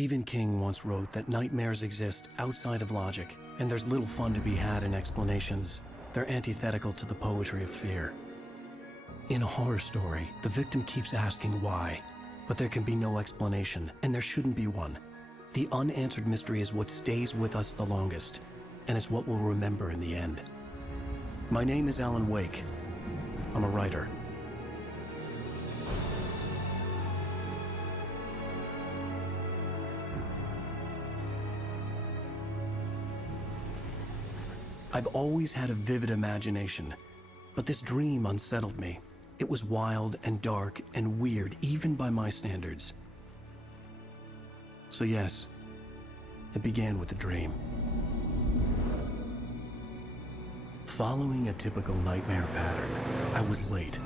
Stephen King once wrote that nightmares exist outside of logic, and there's little fun to be had in explanations. They're antithetical to the poetry of fear. In a horror story, the victim keeps asking why, but there can be no explanation, and there shouldn't be one. The unanswered mystery is what stays with us the longest, and it's what we'll remember in the end. My name is Alan Wake. I'm a writer. I've always had a vivid imagination, but this dream unsettled me. It was wild and dark and weird, even by my standards. So yes, it began with a dream. Following a typical nightmare pattern, I was late,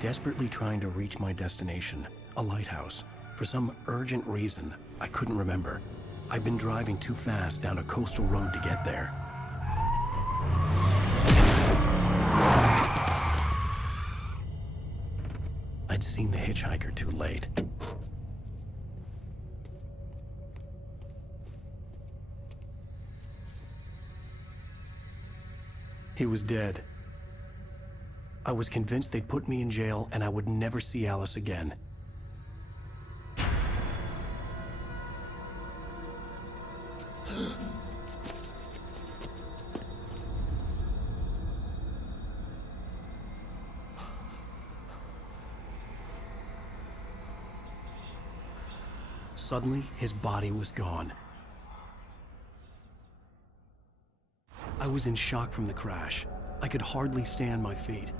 desperately trying to reach my destination, a lighthouse. For some urgent reason, I couldn't remember. I'd been driving too fast down a coastal road to get there. I'd seen the hitchhiker too late. He was dead. I was convinced they'd put me in jail and I would never see Alice again. Suddenly, his body was gone. I was in shock from the crash. I could hardly stay on my feet.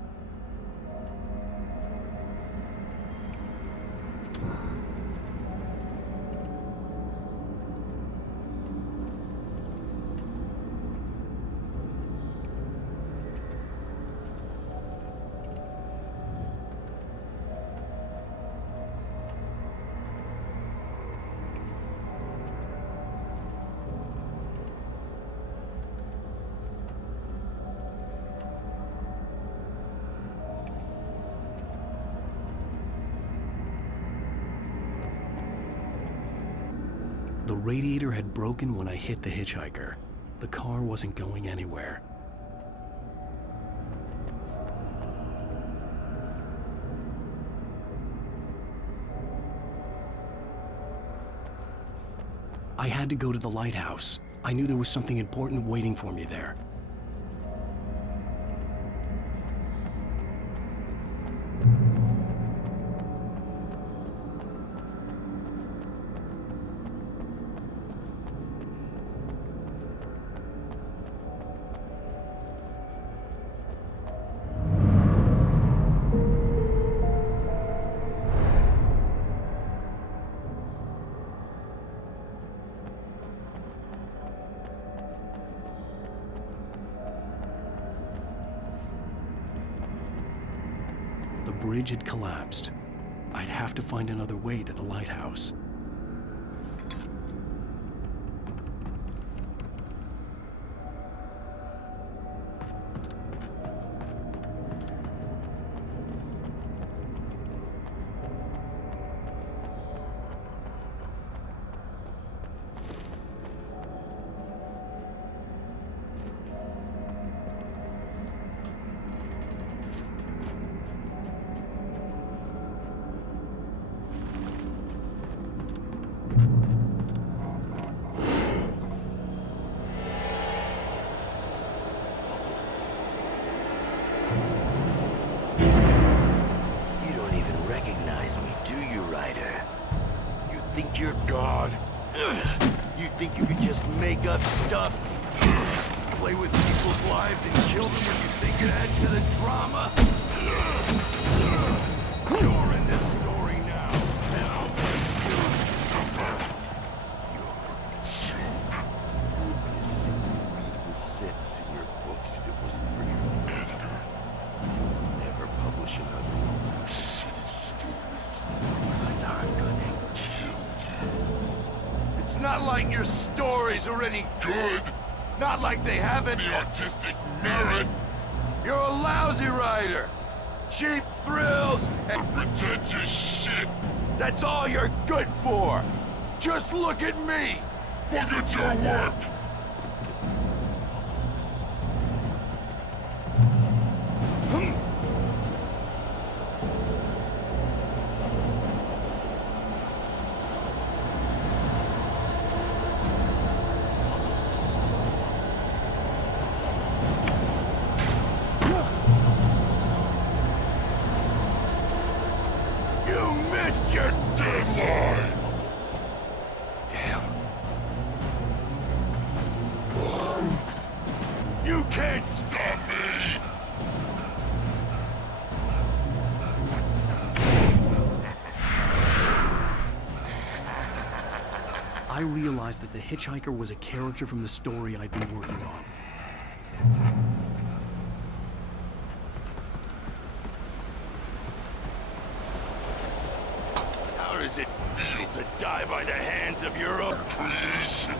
The radiator had broken when I hit the hitchhiker. The car wasn't going anywhere. I had to go to the lighthouse. I knew there was something important waiting for me there. The bridge had collapsed. I'd have to find another way to the lighthouse. Me, do you, Ryder? You think you're God? You think you can just make up stuff? Play with people's lives and kill them when you think it adds to the drama? You're in this story now, and I'll make you suffer. You're a joke. You would be a single readable sentence in your books if it wasn't for your editor. You'll never publish another one of your shitty stories. Because I'm gonna kill you. It's not like your stories are any good. Not like they have any artistic merit. You're a lousy writer. Cheap thrills and pretentious shit. That's all you're good for. Just look at me! Look at your work! You missed your deadline! Damn. You can't stop me! I realized that the hitchhiker was a character from the story I'd been working on. How does it feel to die by the hands of your own creation?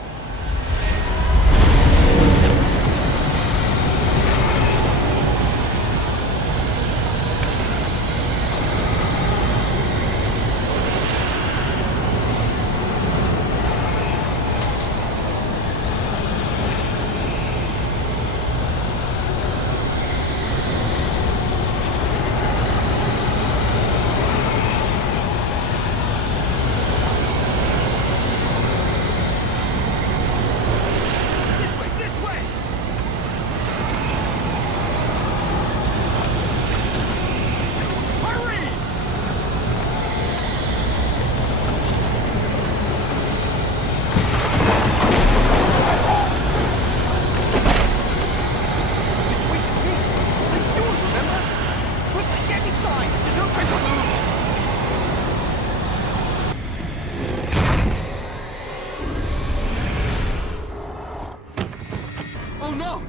Oh no!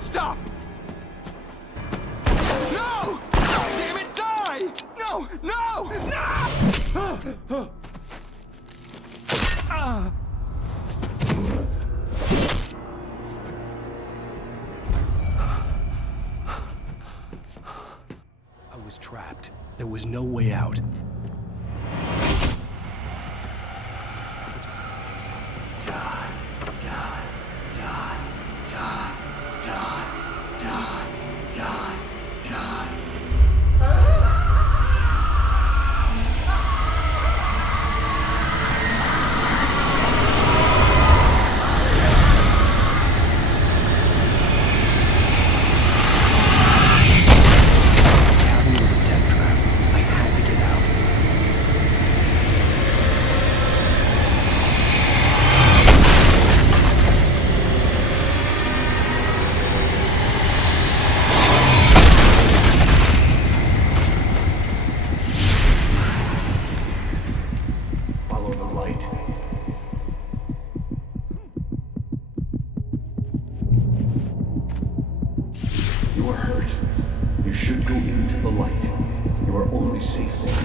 Stop! No! Damn it, die! No! No! No! I was trapped. There was no way out. You are hurt. You should go into the light. You are only safe there.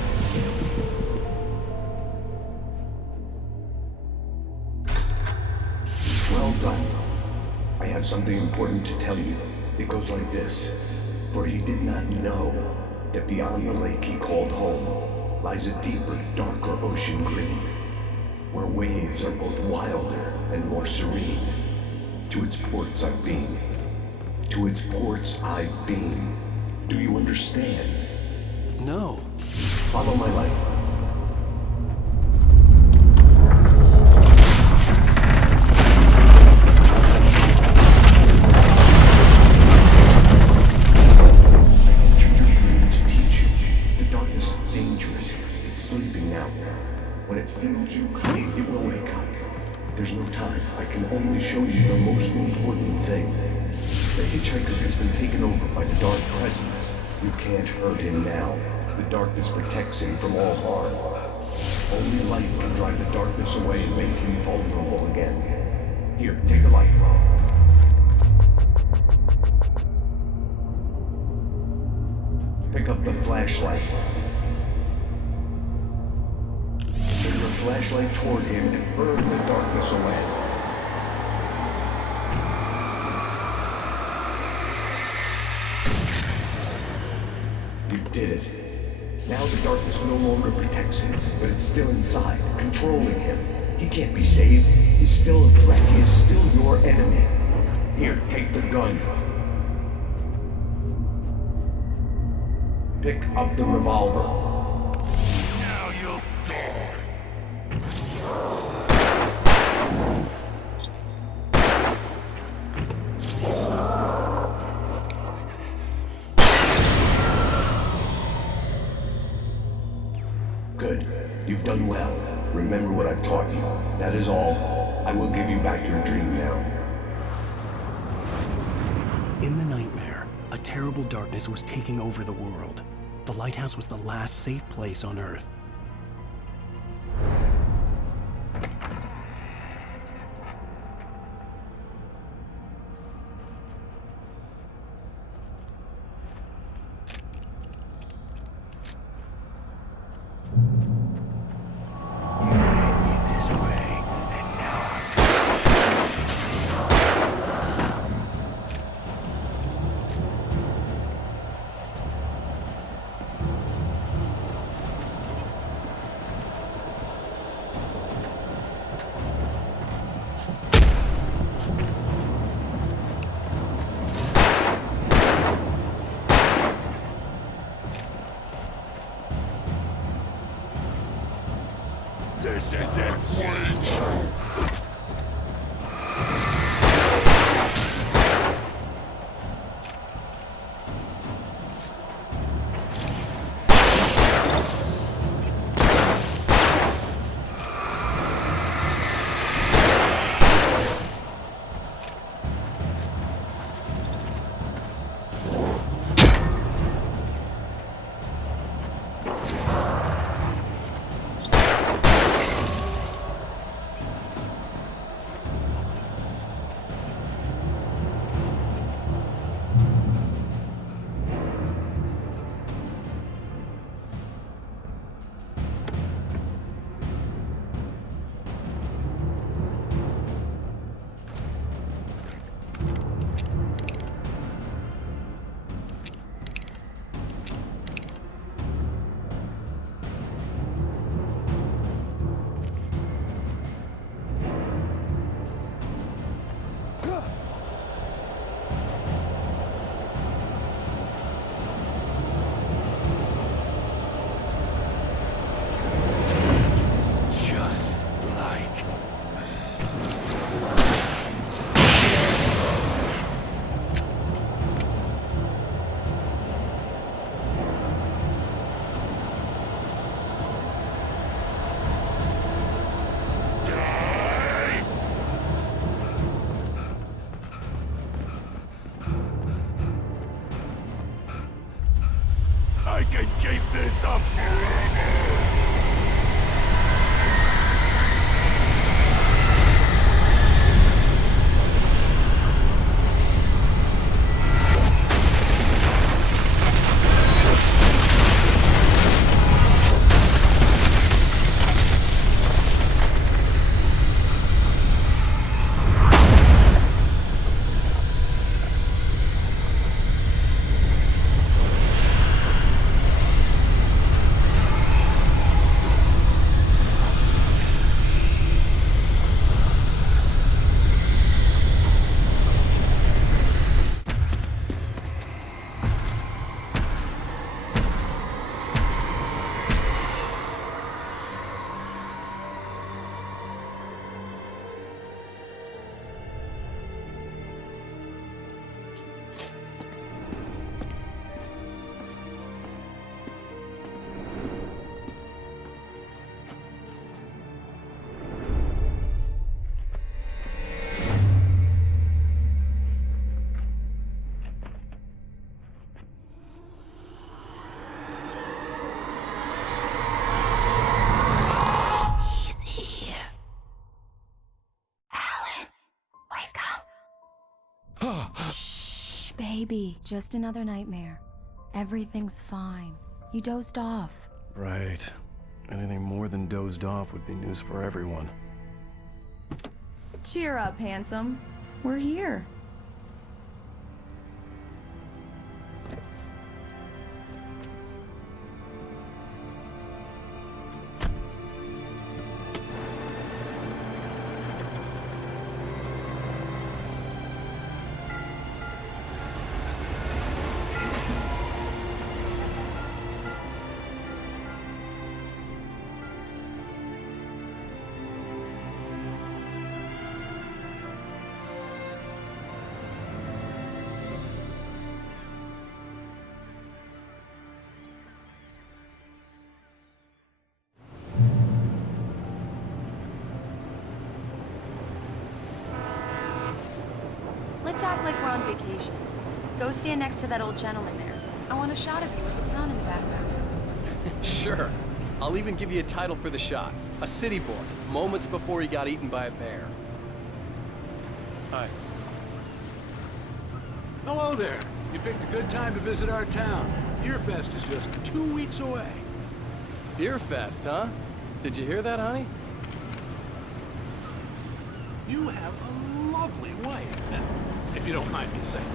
Well done. I have something important to tell you. It goes like this. For he did not know that beyond the lake he called home lies a deeper, darker ocean green, where waves are both wilder and more serene. To its ports I've been. To its ports I've been. Do you understand? No. Follow my light. I entered your dream to teach you. The darkness is dangerous. It's sleeping now. When it fills you clean, it will wake up. There's no time. I can only show you the most important thing. The hitchhiker has been taken over by the dark presence. You can't hurt him now. The darkness protects him from all harm. Only light can drive the darkness away and make him vulnerable again. Here, take the light. Pick up the flashlight. Turn your flashlight toward him and burn the darkness away. You did it. Now the darkness no longer protects him, but it's still inside, controlling him. He can't be saved. He's still a threat. He is still your enemy. Here, take the gun. Pick up the revolver. Now you'll die. Good. You've done well. Remember what I've taught you. That is all. I will give you back your dream now. In the nightmare, a terrible darkness was taking over the world. The lighthouse was the last safe place on Earth. You made me this way, and now I'm This isn't weak! Just like I can keep this up forever! Shh, baby. Just another nightmare. Everything's fine. You dozed off. Right. Anything more than dozed off would be news for everyone. Cheer up, handsome. We're here. Let's act like we're on vacation. Go stand next to that old gentleman there. I want a shot of you with the town in the background. Sure. I'll even give you a title for the shot. A city boy, moments before he got eaten by a bear. Hi. Hello there. You picked a good time to visit our town. Deerfest is just 2 weeks away. Deerfest, huh? Did you hear that, honey? You have a lovely wife. If you don't mind me saying.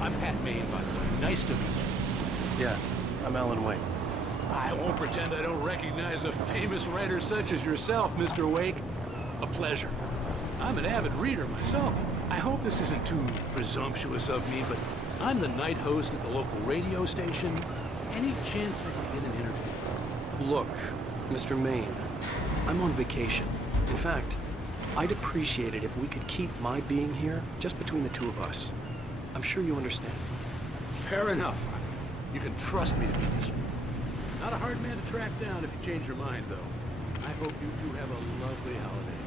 I'm Pat Maine, by the way. Nice to meet you. Yeah, I'm Alan Wake. I won't pretend I don't recognize a famous writer such as yourself, Mr. Wake. A pleasure. I'm an avid reader myself. I hope this isn't too presumptuous of me, but I'm the night host at the local radio station. Any chance I could get an interview? Look, Mr. Maine, I'm on vacation. In fact, I'd appreciate it if we could keep my being here just between the two of us. I'm sure you understand. Fair enough. You can trust me to be this. Not a hard man to track down if you change your mind, though. I hope you two have a lovely holiday.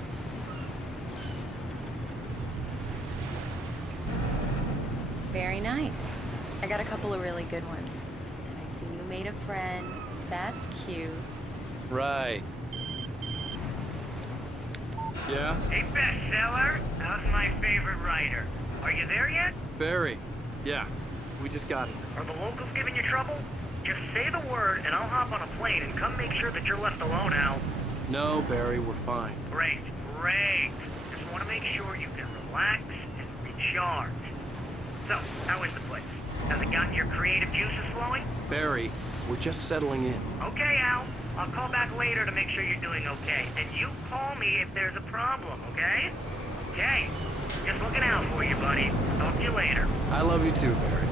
Very nice. I got a couple of really good ones. And I see you made a friend. That's cute. Right. Yeah? Hey, bestseller, how's my favorite writer? Are you there yet? Barry. Yeah, we just got here. Are the locals giving you trouble? Just say the word and I'll hop on a plane and come make sure that you're left alone, Al. No, Barry, we're fine. Great, great. Just want to make sure you can relax and recharge. So, how is the place? Has it gotten your creative juices flowing? Barry, we're just settling in. Okay, Al. I'll call back later to make sure you're doing okay. And you call me if there's a problem, okay? Okay. Just looking out for you, buddy. Talk to you later. I love you too, Barry.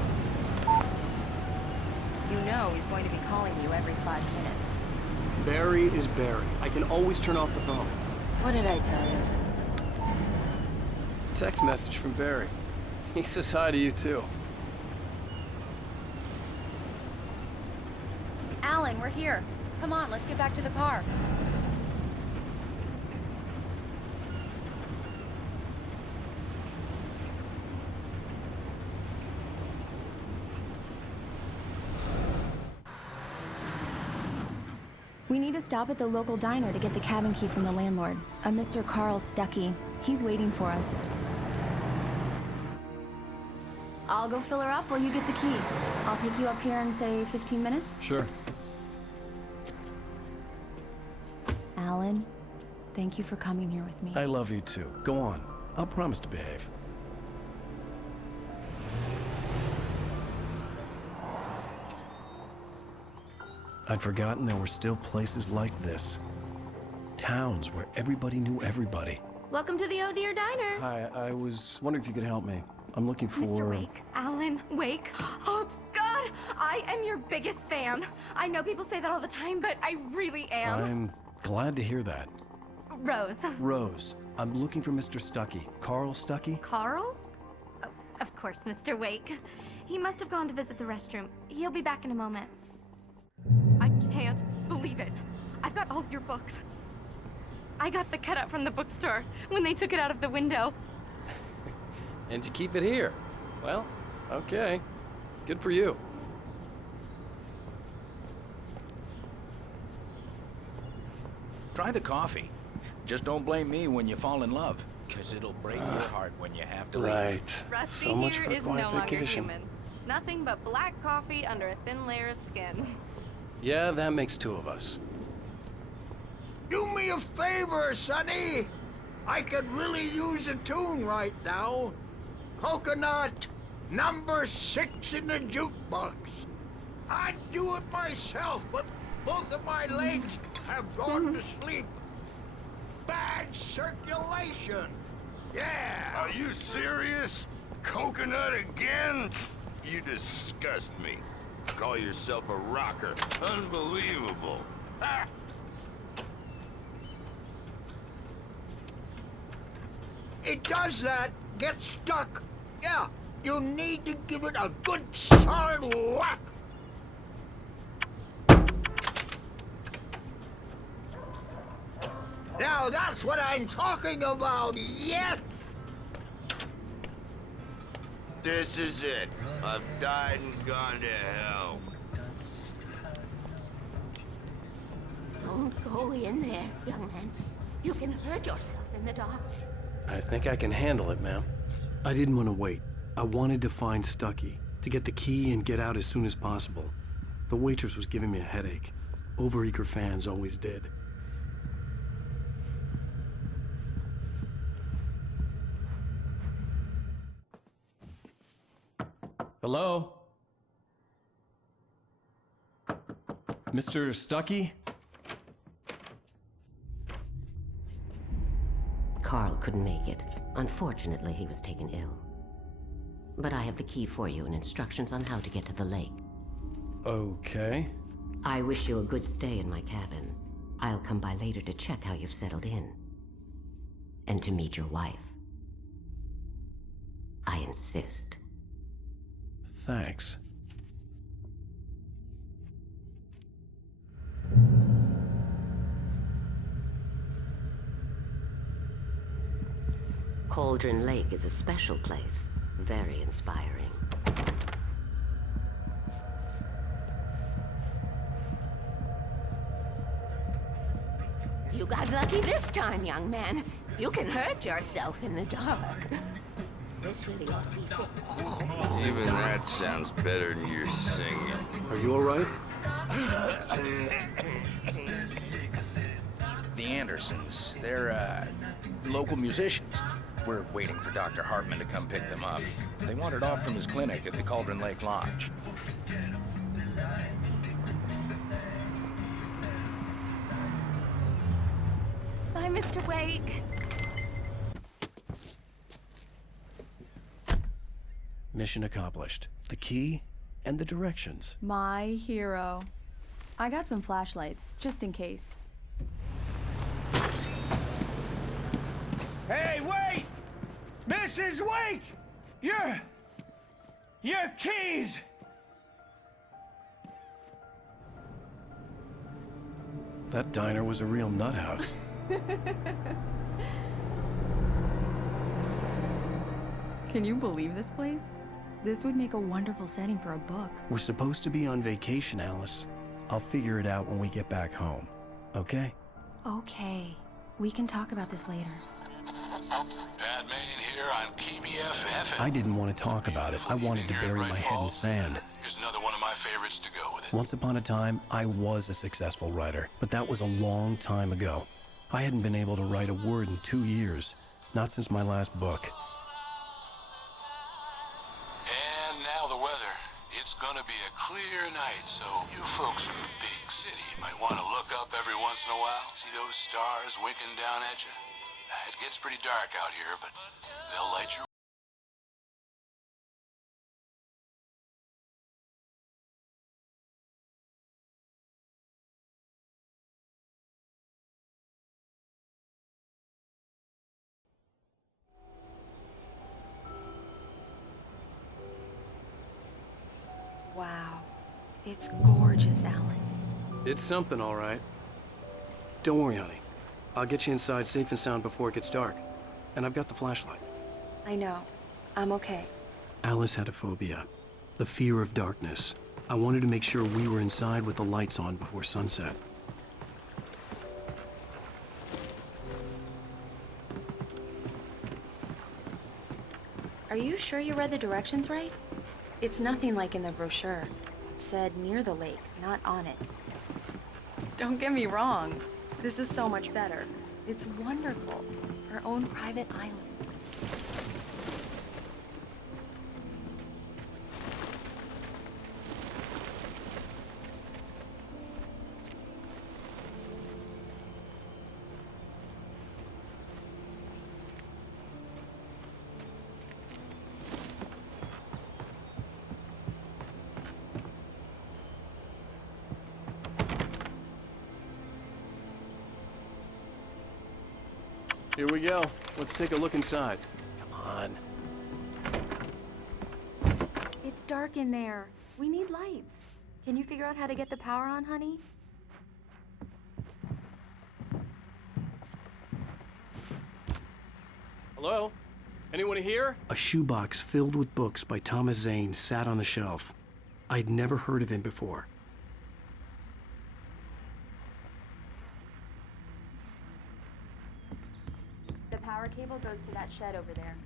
You know he's going to be calling you every 5 minutes. Barry is Barry. I can always turn off the phone. What did I tell you? Text message from Barry. He says hi to you too. Alan, we're here. Come on, let's get back to the car. We need to stop at the local diner to get the cabin key from the landlord, a Mr. Carl Stuckey. He's waiting for us. I'll go fill her up while you get the key. I'll pick you up here in, say, 15 minutes? Sure. Alan, thank you for coming here with me. I love you too. Go on. I'll promise to behave. I'd forgotten there were still places like this. Towns where everybody knew everybody. Welcome to the Oh Dear Diner. Hi, I was wondering if you could help me. I'm looking for... Mr. Wake. Alan Wake. Oh, God! I am your biggest fan. I know people say that all the time, but I really am. I'm glad to hear that. Rose. Rose, I'm looking for Mr. Stuckey. Carl Stuckey? Carl? Oh, of course, Mr. Wake. He must have gone to visit the restroom. He'll be back in a moment. I can't believe it. I've got all your books. I got the cutout from the bookstore when they took it out of the window. And you keep it here. Well, okay. Good for you. Try the coffee. Just don't blame me when you fall in love, because it'll break your heart when you have to leave. Right. Rusty So much here for a is no quiet longer vacation. human. Nothing but black coffee under a thin layer of skin. Yeah, that makes two of us. Do me a favor, Sonny. I could really use a tune right now. Coconut, number 6 in the jukebox. I'd do it myself, but both of my legs have gone to sleep. Bad circulation. Yeah. Are you serious? Coconut again? You disgust me. Call yourself a rocker. Unbelievable. Ah. It does that. Get stuck. Yeah, you need to give it a good solid whack. Now that's what I'm talking about, yes! This is it. I've died and gone to hell. Don't go in there, young man. You can hurt yourself in the dark. I think I can handle it, ma'am. I didn't want to wait. I wanted to find Stucky, to get the key and get out as soon as possible. The waitress was giving me a headache. Overeager fans always did. Hello? Mr. Stucky? Carl couldn't make it. Unfortunately, he was taken ill. But I have the key for you and instructions on how to get to the lake. Okay. I wish you a good stay in my cabin. I'll come by later to check how you've settled in. And to meet your wife. I insist. Thanks. Cauldron Lake is a special place. Very inspiring. You got lucky this time, young man. You can hurt yourself in the dark. This really ought to be fun. Even that sounds better than your singing. Are you all right? The Andersons, they're, local musicians. We're waiting for Dr. Hartman to come pick them up. They wandered off from his clinic at the Cauldron Lake Lodge. Bye, Mr. Wake. Mission accomplished. The key and the directions. My hero. I got some flashlights, just in case. Hey, wait! Mrs. Wake! Your keys! That diner was a real nut house. Can you believe this place? This would make a wonderful setting for a book. We're supposed to be on vacation, Alice. I'll figure it out when we get back home. Okay? Okay. We can talk about this later. Pat Main here on KBFF. I didn't want to talk about it. I wanted to bury my head in sand. Here's another one of my favorites to go with it. Once upon a time, I was a successful writer, but that was a long time ago. I hadn't been able to write a word in 2 years, not since my last book. And now the weather. It's gonna be a clear night, so you folks in the big city might want to look up every once in a while, see those stars winking down at you. It gets pretty dark out here, but they'll light your... Wow. It's gorgeous, Alan. It's something, all right. Don't worry, honey. I'll get you inside safe and sound before it gets dark. And I've got the flashlight. I know. I'm okay. Alice had a phobia. The fear of darkness. I wanted to make sure we were inside with the lights on before sunset. Are you sure you read the directions right? It's nothing like in the brochure. It said near the lake, not on it. Don't get me wrong. This is so much better. It's wonderful. Our own private island. Here we go. Let's take a look inside. Come on. It's dark in there. We need lights. Can you figure out how to get the power on, honey? Hello? Anyone here? A shoebox filled with books by Thomas Zane sat on the shelf. I'd never heard of him before. The power cable goes to that shed over there.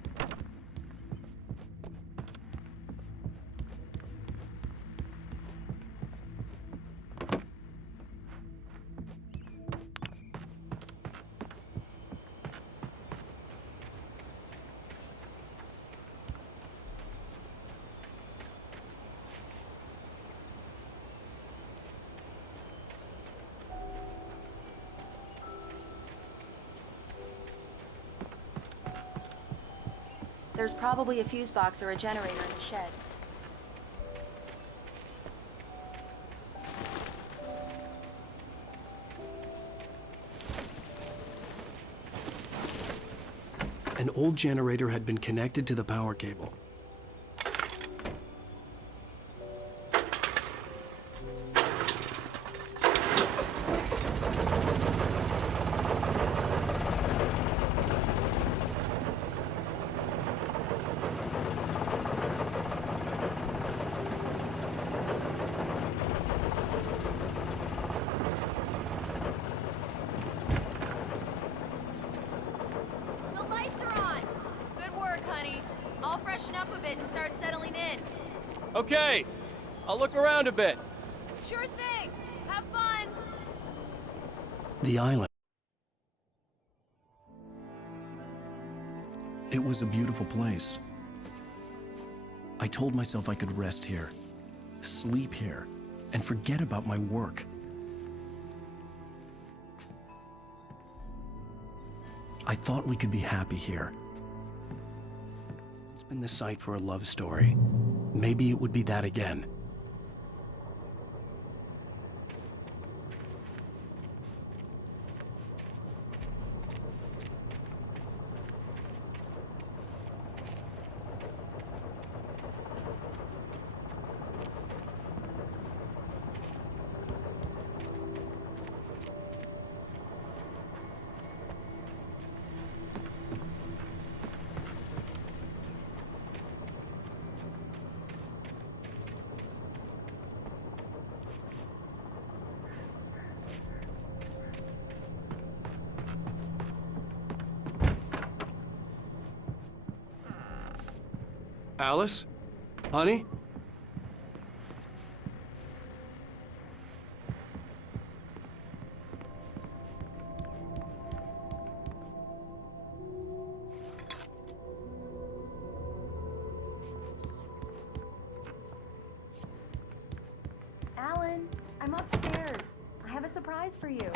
There's probably a fuse box or a generator in the shed. An old generator had been connected to the power cable. The lights are on! Good work, honey. I'll freshen up a bit and start settling in. Okay, I'll look around a bit. Sure thing! Have fun! The island. It was a beautiful place. I told myself I could rest here, sleep here, and forget about my work. I thought we could be happy here. It's been the site for a love story. Maybe it would be that again. Alice? Honey? Alan, I'm upstairs. I have a surprise for you.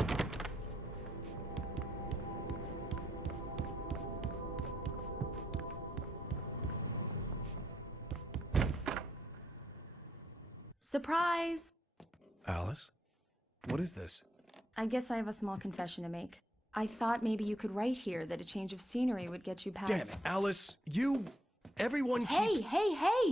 Surprise! Alice? What is this? I guess I have a small confession to make. I thought maybe you could write here that a change of scenery would get you past... Damn it, Alice, everyone Hey,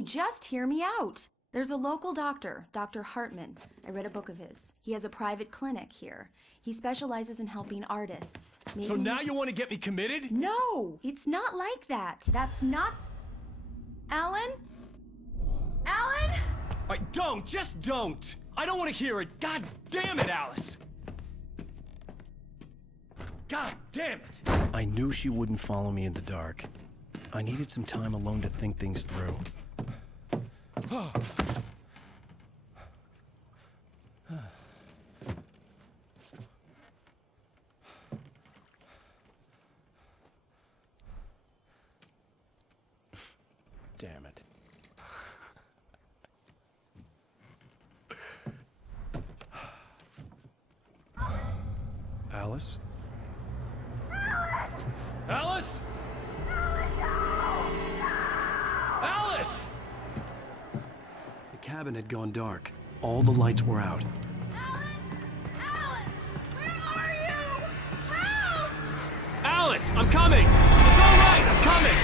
just hear me out. There's a local doctor, Dr. Hartman. I read a book of his. He has a private clinic here. He specializes in helping artists. So now you want to get me committed? No, it's not like that. That's not... Alan? Alan? Just don't! I don't want to hear it! God damn it, Alice! God damn it! I knew she wouldn't follow me in the dark. I needed some time alone to think things through. Damn it. Alice? Alice? Alice! The cabin had gone dark. All the lights were out. Alice, I'm coming! It's all right, I'm coming!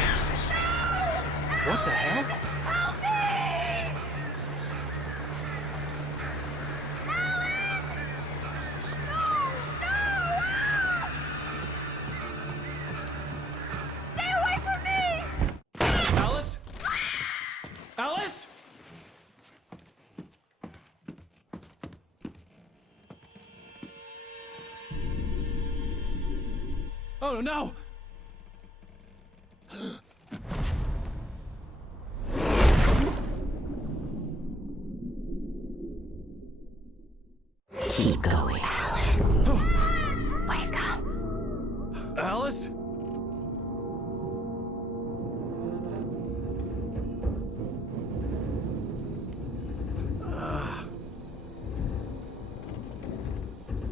What the hell? Help me! Alan! No! Stay away from me! Alice? Oh no! Keep going, Alan. Wake up. Alice?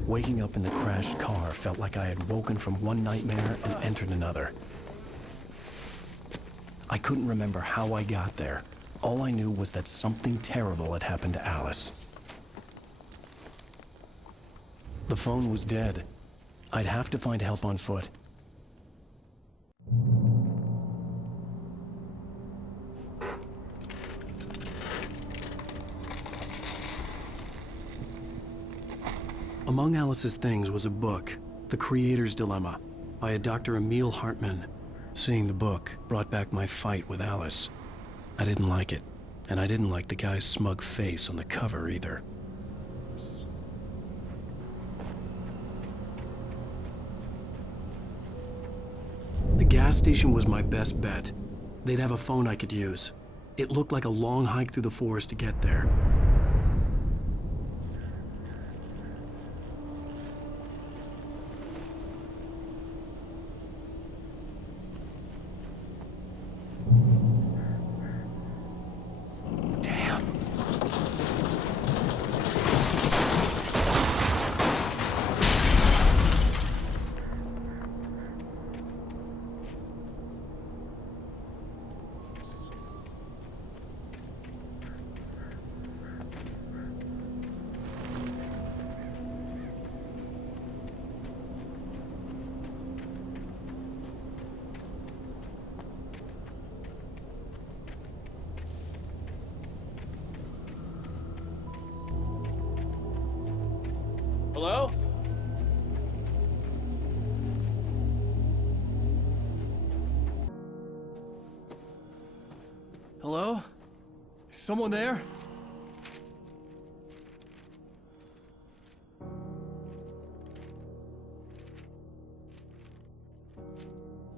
Waking up in the crashed car felt like I had woken from one nightmare and entered another. I couldn't remember how I got there. All I knew was that something terrible had happened to Alice. The phone was dead. I'd have to find help on foot. Among Alice's things was a book, The Creator's Dilemma, by a Dr. Emil Hartman. Seeing the book brought back my fight with Alice. I didn't like it, and I didn't like the guy's smug face on the cover either. The gas station was my best bet. They'd have a phone I could use. It looked like a long hike through the forest to get there. Hello? Hello? Is someone there?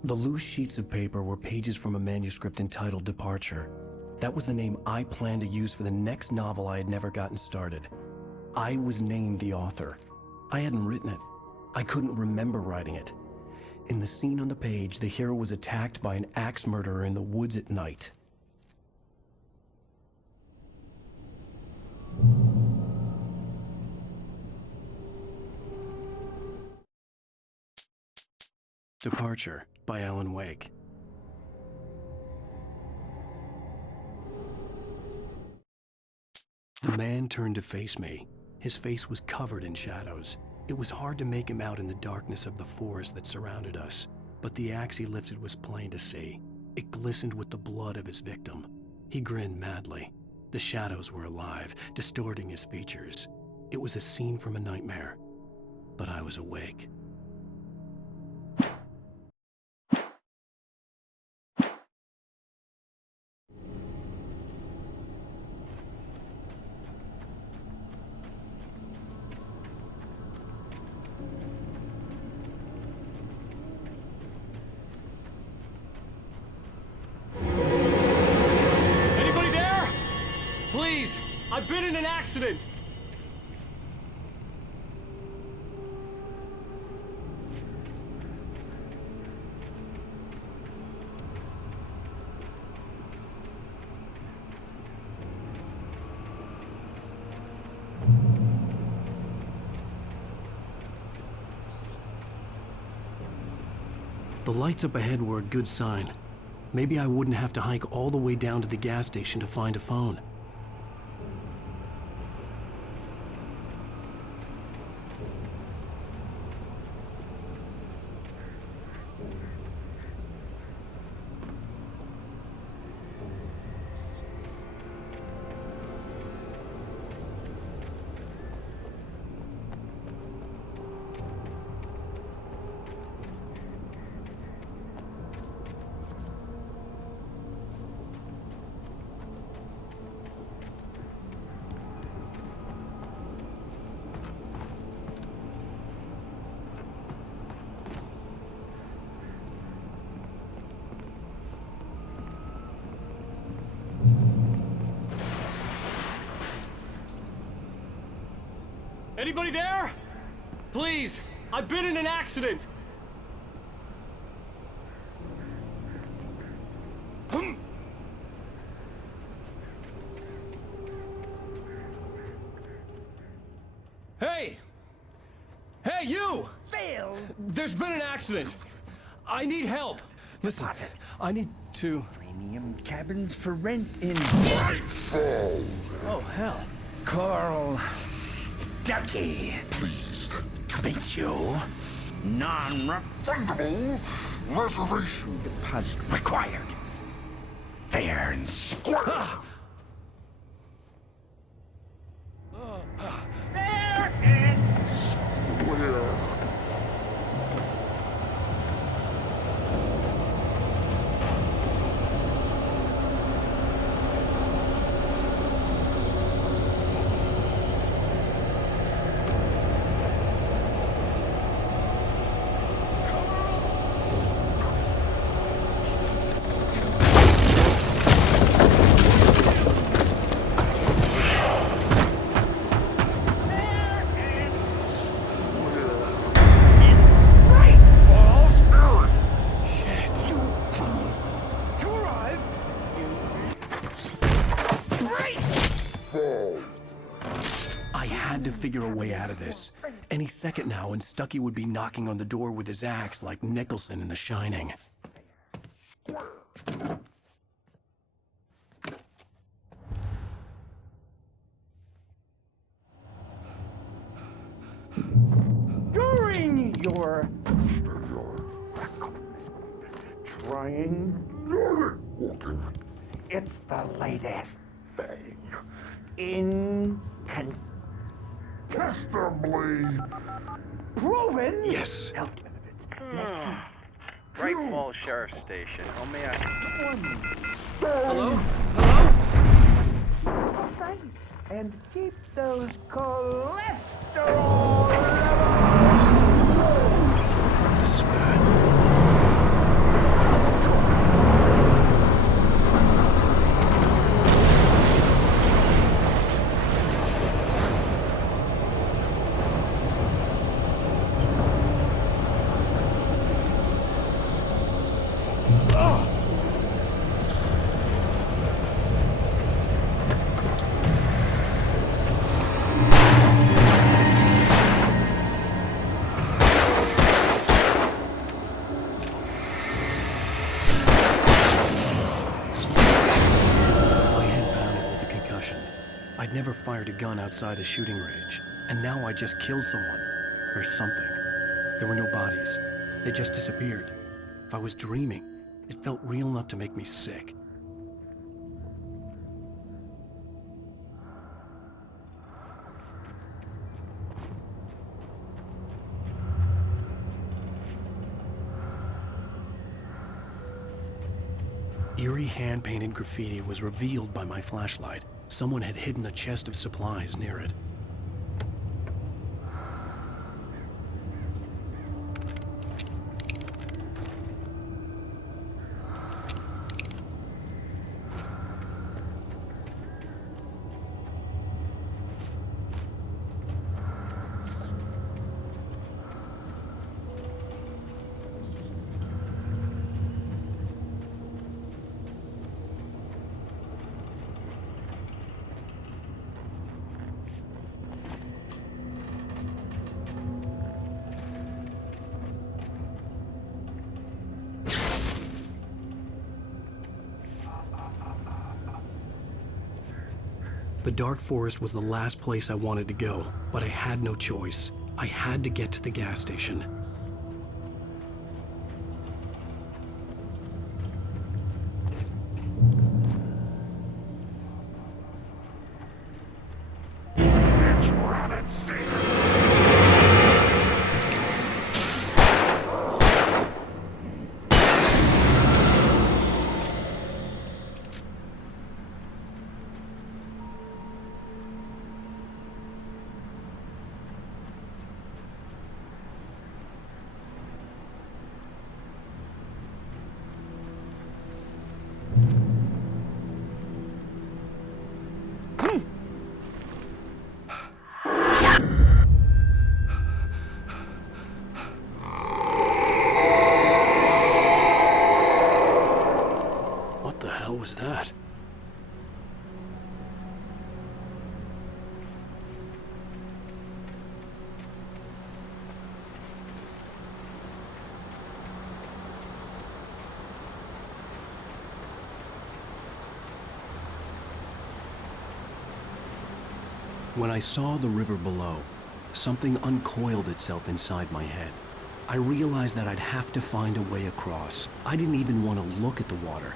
The loose sheets of paper were pages from a manuscript entitled Departure. That was the name I planned to use for the next novel I had never gotten started. I was named the author. I hadn't written it. I couldn't remember writing it. In the scene on the page, the hero was attacked by an axe murderer in the woods at night. Departure by Alan Wake. The man turned to face me. His face was covered in shadows. It was hard to make him out in the darkness of the forest that surrounded us, but the axe he lifted was plain to see. It glistened with the blood of his victim. He grinned madly. The shadows were alive, distorting his features. It was a scene from a nightmare, but I was awake. I've been in an accident! The lights up ahead were a good sign. Maybe I wouldn't have to hike all the way down to the gas station to find a phone. Anybody there? Please, I've been in an accident. Hey! Hey, you! Phil! There's been an accident. I need help. Listen, I need to... Premium cabins for rent in... Oh, hell. Carl Stuckey. Pleased to meet you. Non-refundable reservation deposit required. Fair and square. Fair and square. I had to figure a way out of this. Any second now, and Stuckey would be knocking on the door with his axe like Nicholson in The Shining. During your trying walking, it's the latest thing. Incontestably proven. Yes. Health benefits. Great Falls Sheriff Station. How may I... Hello? Hello? Sights and keep those cholesterol levels. This is bad. I'd never fired a gun outside a shooting range, and now I just killed someone. Or something. There were no bodies. They just disappeared. If I was dreaming, it felt real enough to make me sick. Eerie hand-painted graffiti was revealed by my flashlight. Someone had hidden a chest of supplies near it. The dark forest was the last place I wanted to go, but I had no choice. I had to get to the gas station. It's rabbit season! When I saw the river below, something uncoiled itself inside my head. I realized that I'd have to find a way across. I didn't even want to look at the water.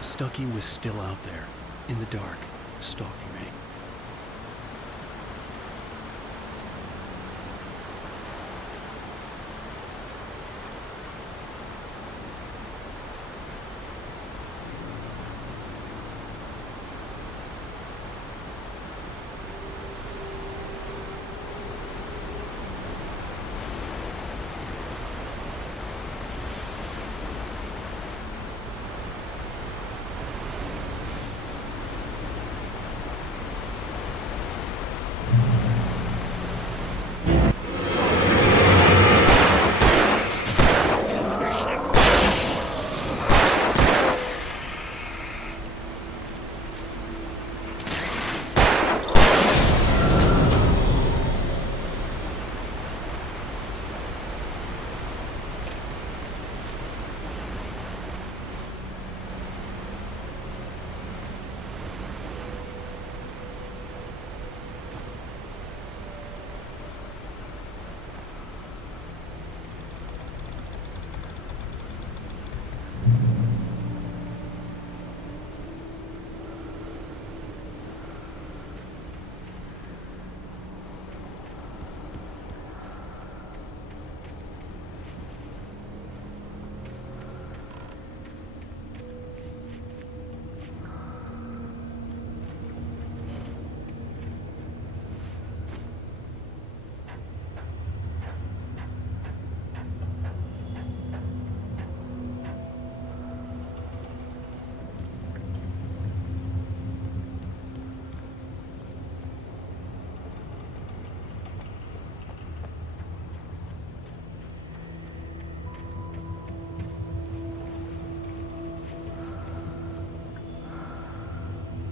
Stucky was still out there, in the dark, stalking me.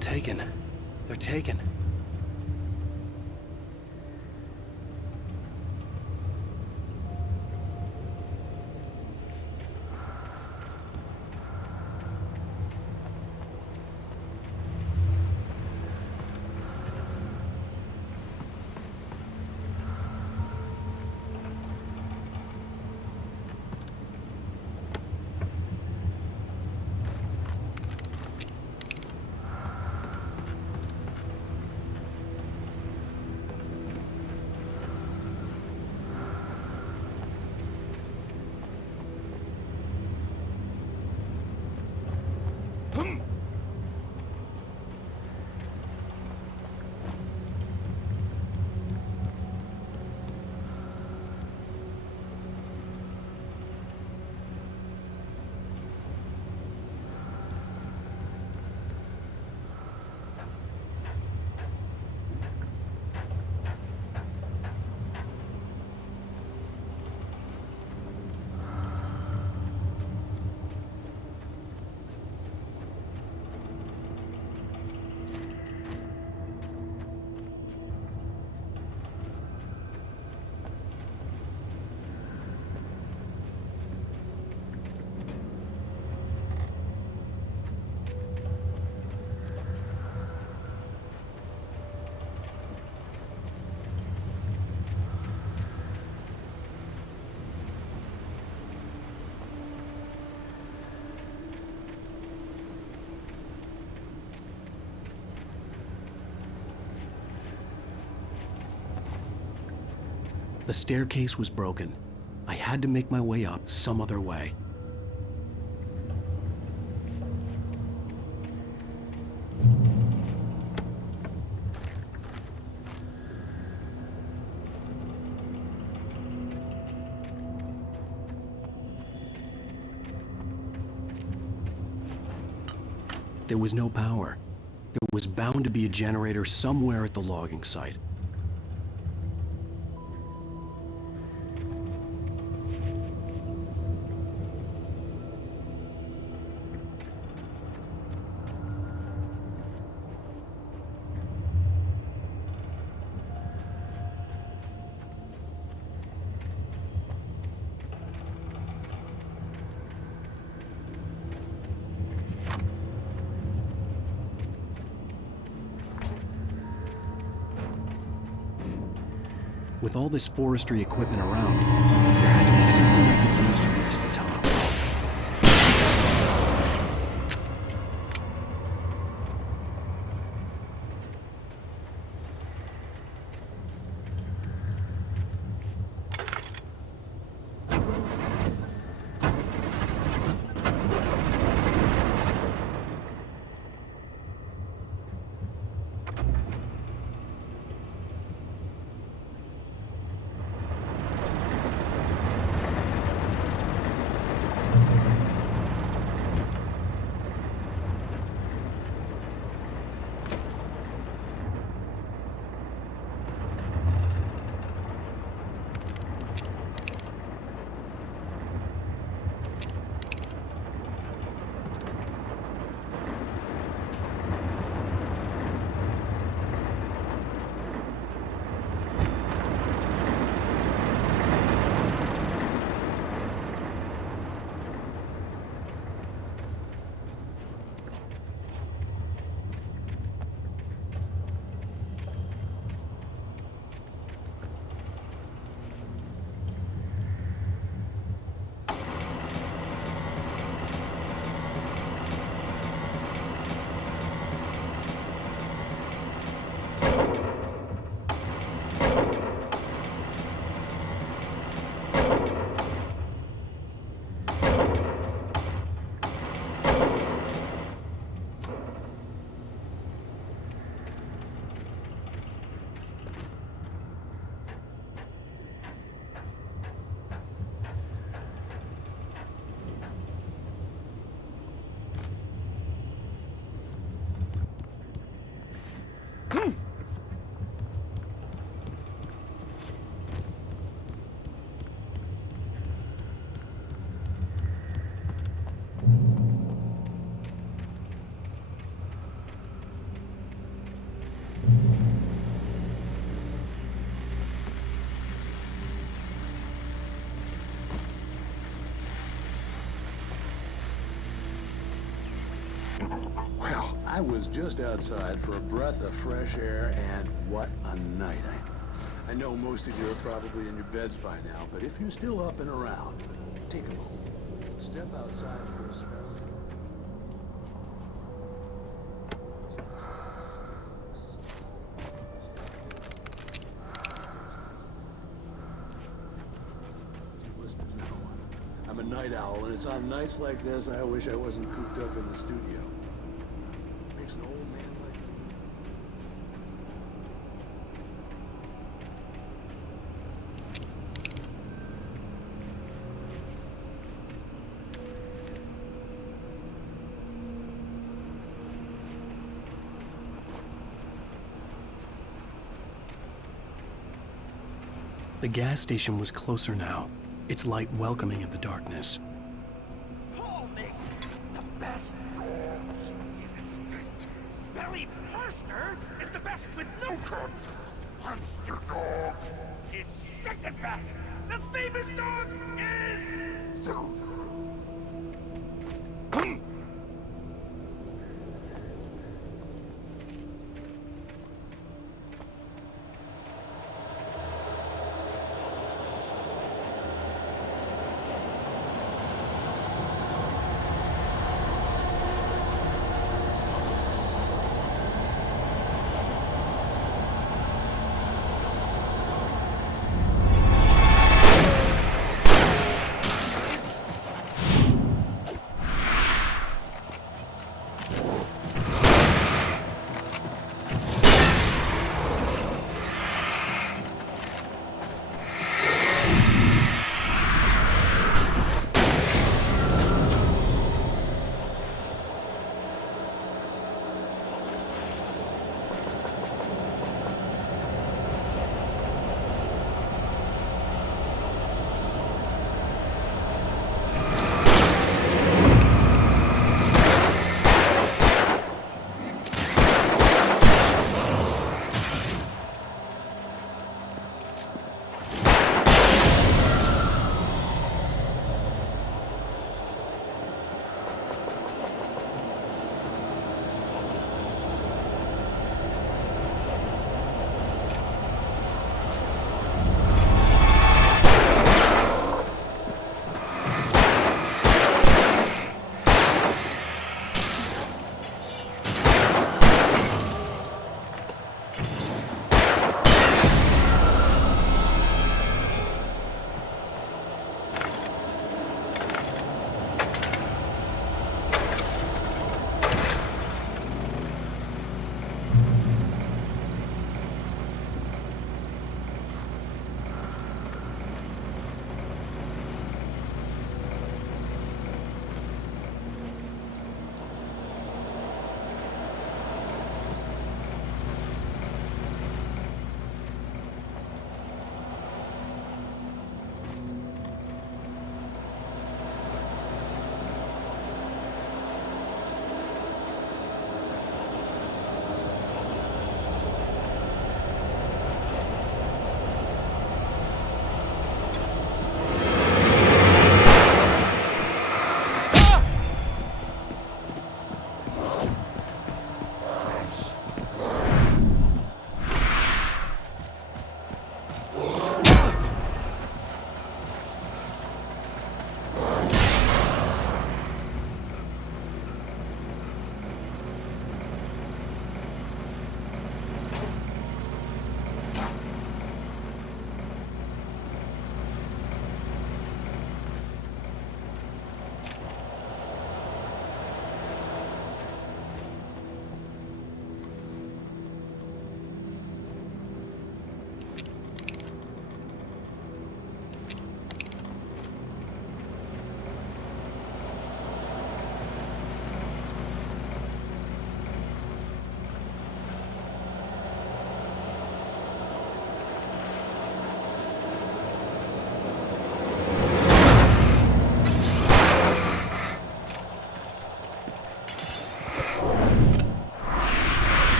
Taken. They're taken. The staircase was broken. I had to make my way up some other way. There was no power. There was bound to be a generator somewhere at the logging site. With all this forestry equipment around, there had to be something I could use to reach the top. Well, I was just outside for a breath of fresh air, and what a night. I know most of you are probably in your beds by now, but if you're still up and around, take a moment. Step outside for a spell. Listeners know I'm a night owl, and it's on nights like this I wish I wasn't cooped up in the studio. Makes an old man like me. The gas station was closer now, its light welcoming in the darkness. Paul makes the best rolls in the state. Belly Burster is the best with no contest. Monster Dog is second best. The famous dog is...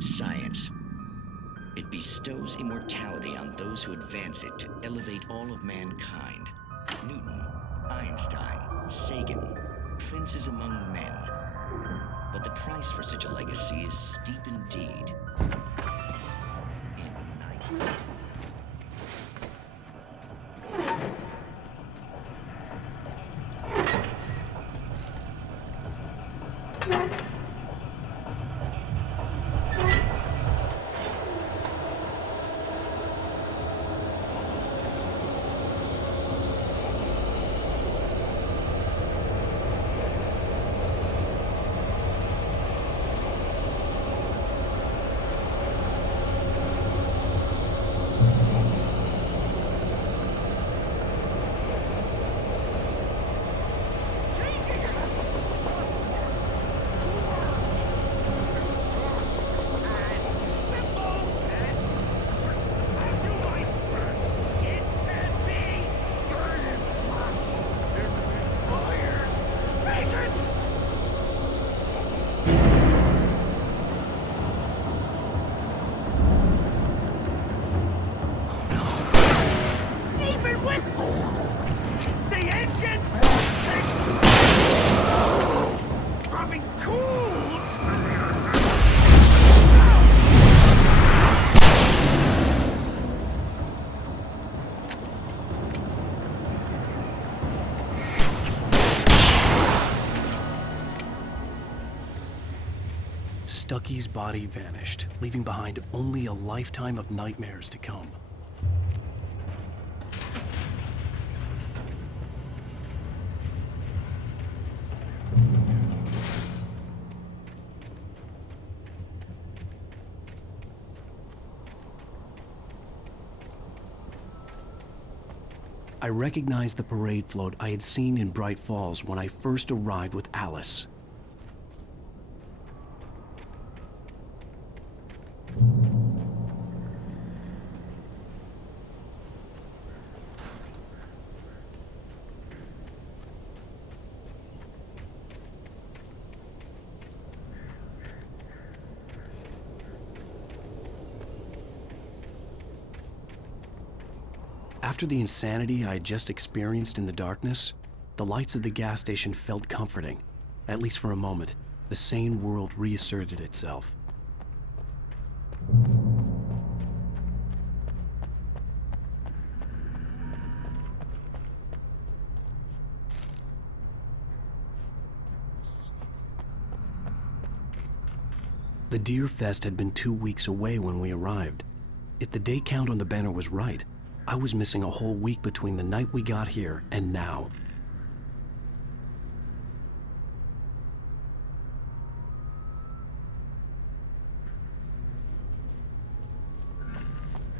Science. It bestows immortality on those who advance it to elevate all of mankind. Newton, Einstein, Sagan, princes among men. But the price for such a legacy is steep indeed. In night. Stucky's body vanished, leaving behind only a lifetime of nightmares to come. I recognized the parade float I had seen in Bright Falls when I first arrived with Alice. After the insanity I had just experienced in the darkness, the lights of the gas station felt comforting. At least for a moment, the sane world reasserted itself. The Deer Fest had been 2 weeks away when we arrived. If the day count on the banner was right, I was missing a whole week between the night we got here and now.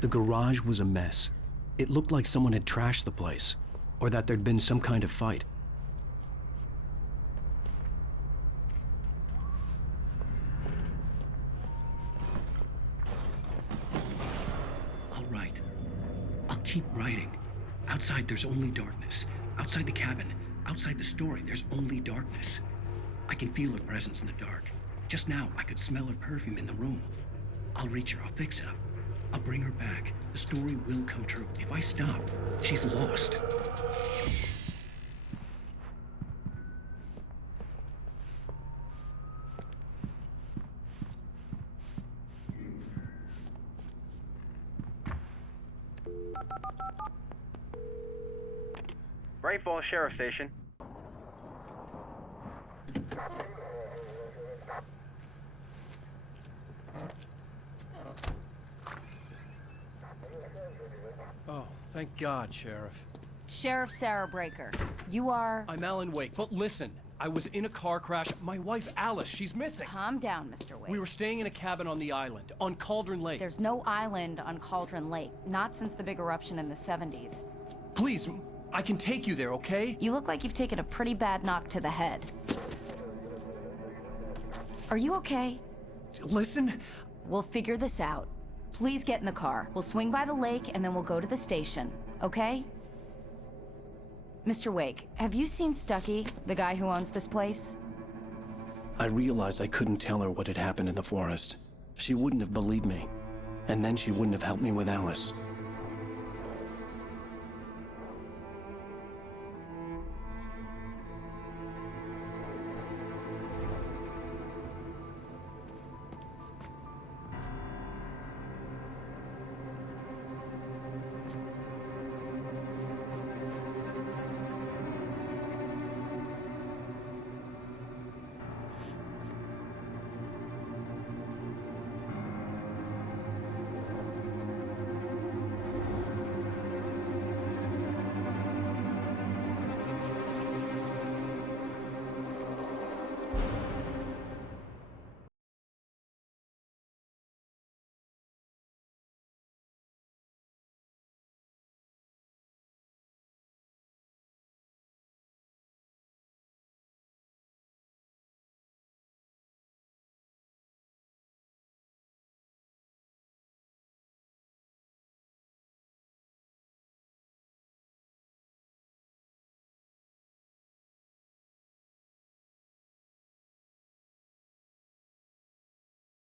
The garage was a mess. It looked like someone had trashed the place, or that there'd been some kind of fight. Keep writing. Outside, there's only darkness. Outside the cabin, outside the story, there's only darkness. I can feel her presence in the dark. Just now, I could smell her perfume in the room. I'll reach her. I'll fix it up. I'll bring her back. The story will come true. If I stop, she's lost. Bright Falls Sheriff Station. Oh, thank God, Sheriff. Sheriff Sarah Breaker. You are... I'm Alan Wake, but listen. I was in a car crash. My wife, Alice, she's missing. Calm down, Mr. Wade. We were staying in a cabin on the island, on Cauldron Lake. There's no island on Cauldron Lake, not since the big eruption in the 70s. Please, I can take you there, okay? You look like you've taken a pretty bad knock to the head. Are you okay? Listen. We'll figure this out. Please get in the car. We'll swing by the lake and then we'll go to the station, okay? Mr. Wake, have you seen Stucky, the guy who owns this place? I realized I couldn't tell her what had happened in the forest. She wouldn't have believed me. And then she wouldn't have helped me with Alice.